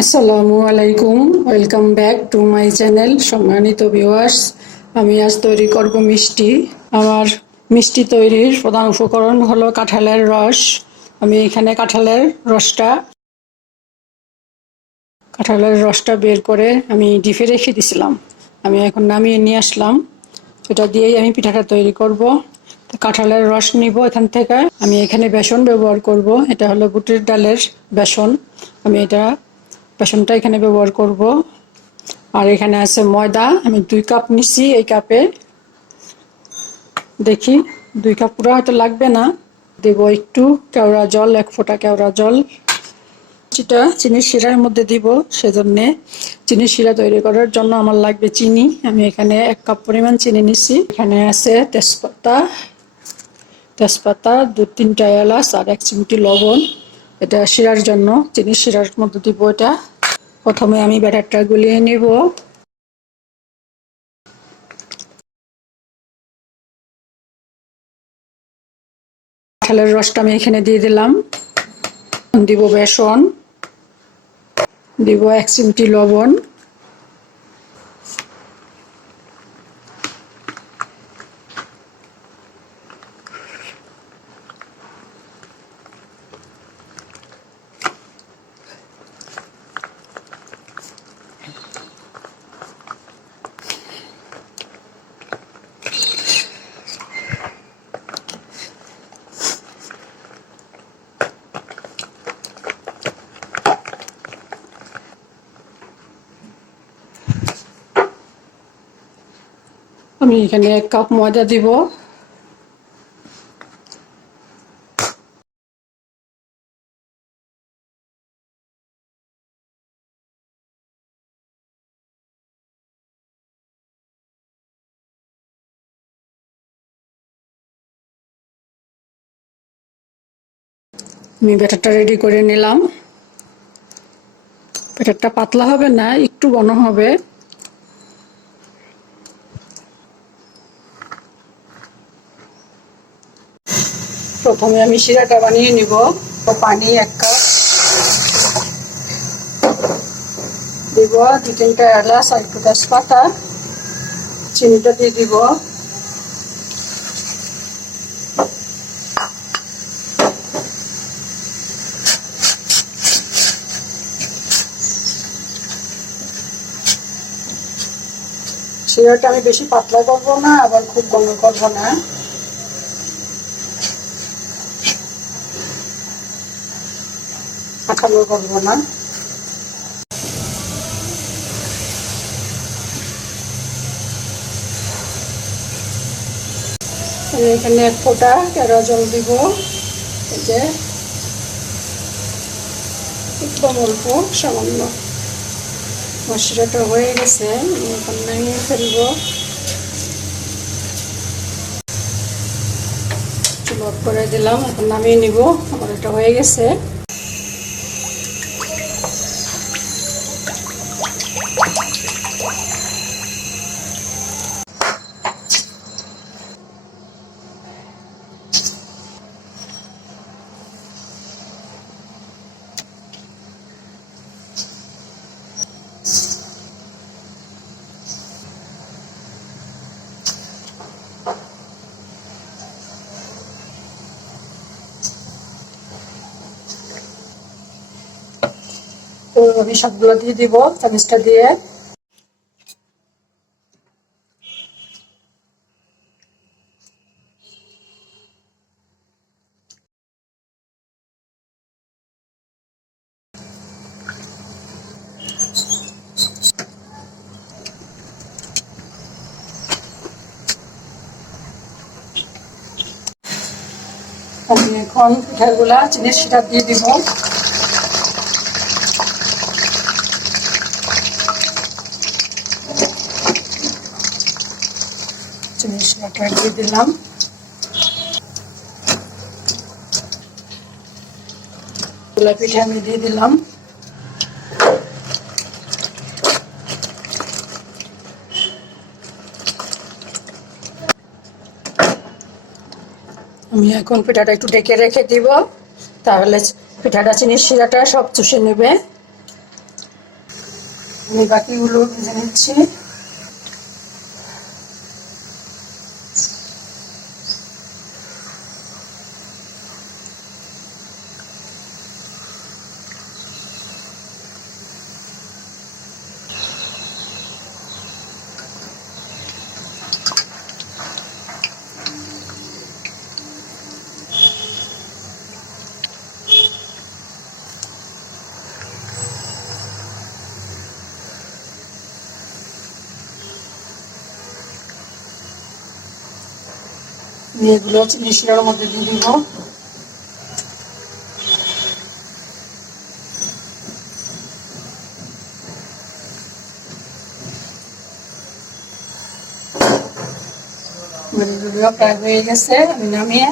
আসসালামু আলাইকুম, welcome back to my channel সম্মানিত ভিউয়ার্স। আমি আজ তৈরি করব মিষ্টি। আমার মিষ্টি তৈরির প্রধান উপকরণ হলো কাঁঠালের রস। আমি এখানে কাঁঠালের রসটা কাঁঠালের রসটা বের করে আমি ডিপে রেখে দিছিলাম। আমি এখন নামিয়ে নিয়ে আসলাম। এটা দিয়েই আমি পিঠাটা তৈরি করব। কাঁঠালের রস নিব এখান থেকে। আমি এখানে বেসন ব্যবহার করব। এটা হলো বুটের ডালের বেসন। আমি এটা বেসনটা এখানে ব্যবহার করব। আর এখানে আছে ময়দা। আমি দুই কাপ নিছি এই কাপে। দেখি, দুই কাপ পুরো হয়তো লাগবে না। দেব একটু কেওড়া জল, এক ফোঁটা কেওড়া জল। চিটা চিনির শিরার মধ্যে দিব সেজন্যে। চিনির শিরা তৈরি করার জন্য আমার লাগবে চিনি। আমি এখানে এক কাপ পরিমাণ চিনি নিছি। এখানে আছে তেজপাতা। তেজপাতা, দু, তিনটা এলাচ আর এক চিমটি লবণ। এটা শিরার জন্য চিনির শিরার মধ্যে দিব এটা। প্রথমে আমি ব্যাটারটা গুলিয়ে নেব। কাঁঠালের রসটা আমি এখানে দিয়ে দিলাম। দিব বেসন, দিব এক চিমটি লবণ। আমি এখানে এক কাপ ময়দা দিব। আমি ব্যাটারটা রেডি করে নিলাম। ব্যাটারটা পাতলা হবে না, একটু ঘন হবে। প্রথমে আমি শিরাটা বানিয়ে নিব। তো পানি এক কাপ দিব দু তিনটা এলাচ আর একটু তেজপাতা। চিনিটা দিয়ে দিব। শিরাটা আমি বেশি পাতলা করব না, আবার খুব ঘন করব না। আঠালো করব না। এখানে এক ফোঁটা কেরা জল দিব। এই যে একদম অল্প, সামান্য। মশলাটা হয়ে গেছে এখন নামিয়ে ফেলব। চুল করে দিলাম, এখন নামিয়ে নিব। আমার এটা হয়ে গেছে। আমি সবগুলো দিয়ে দিব চামিচটা দিয়ে। এখন পিঠাগুলা চিনির শিরা দিয়ে দিব। শিরাটা দিয়ে দিলাম আমি দিয়ে দিলাম আমি এখন পিঠাটা একটু ডেকে রেখে দিব। তাহলে পিঠাটা, চিনির শিরাটা সব চুষে নেবে। আমি বাকিগুলো ভেজে নিচ্ছি। এগুলো চিনি প্রায় হয়ে গেছে নামিয়ে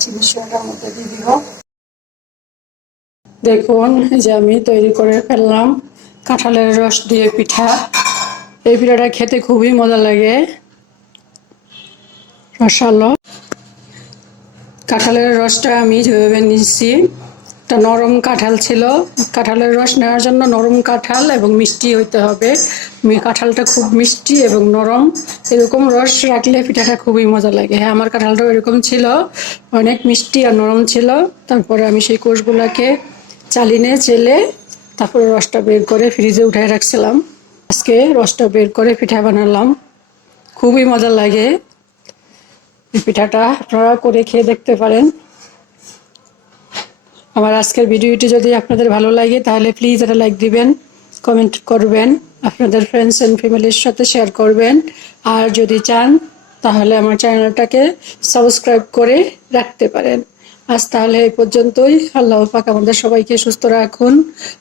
চিনি মধ্যে দিয়ে দিব। দেখুন যে আমি তৈরি করে ফেললাম কাঁঠালের রস দিয়ে পিঠা। এই পিঠাটা খেতে খুবই মজা লাগে। রসালো কাঁঠালের রসটা আমি যেভাবে নিচ্ছি একটা নরম কাঁঠাল ছিল। কাঁঠালের রস নেওয়ার জন্য নরম কাঁঠাল এবং মিষ্টি হইতে হবে। কাঁঠালটা খুব মিষ্টি এবং নরম। এরকম রস রাখলে পিঠাটা খুবই মজা লাগে। হ্যাঁ আমার কাঁঠালটাও এরকম ছিল। অনেক মিষ্টি আর নরম ছিল। তারপরে আমি সেই কোষগুলোকে চালিনে চেলে তারপরে রসটা বের করে ফ্রিজে উঠায় রাখছিলাম। আজকে রসটা বের করে পিঠা বানালাম। খুবই মজা লাগে। পিঠাটা আপনারা করে খেয়ে দেখতে পারেন। আমার আজকের ভিডিওটি যদি আপনাদের ভালো লাগে, তাহলে প্লিজ একটা লাইক দিবেন কমেন্ট করবেন, আপনাদের ফ্রেন্ডস অ্যান্ড ফ্যামিলির সাথে শেয়ার করবেন। আর যদি চান, তাহলে আমার চ্যানেলটাকে সাবস্ক্রাইব করে রাখতে পারেন। আজ তাহলে এই পর্যন্তই। আল্লাহ পাক আমাদের সবাইকে সুস্থ রাখুন,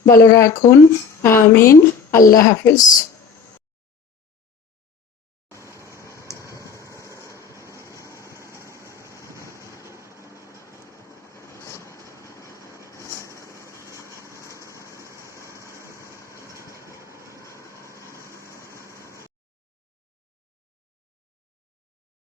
ভালো রাখুন। আমিন। আল্লাহ হাফিজ।